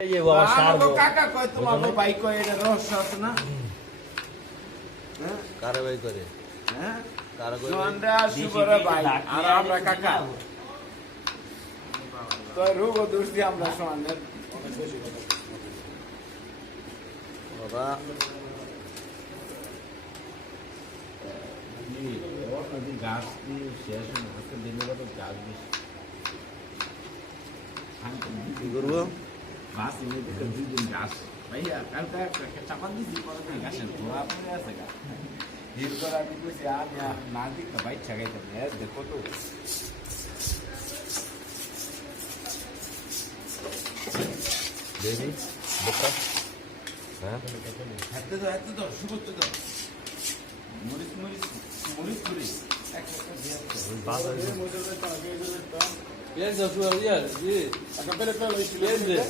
কাকা কয় তোমার ভাই কয় এটা রহস্য আছে না কারে ভাই করে হ্যাঁ কারে করে শুভরা ভাই আর আমরা কাকা তো রোগ দোষ দিয়ে আমরা সমানের বাবা গাছ দিয়ে শেষ হাতে দিনে কত গাছ বেশি কি করবো গাছ এনে দেখে 2 দিন গাছ ভাইয়া কালকে একটা চাপান দিছি পরে দিন গাছের ধোয়া পড়ে আছে গা হির করে আমি কইছি আমি না দিতে ভাই ছাগাইতাম দেখো তো দেখি বোকা হ্যাঁ হাতে তো সুগত তো মরিচ মরিচ মরিচ মরিচ একটা দিয়ে বাজার Piensa su día, sí. acá pero lo hice Piensa.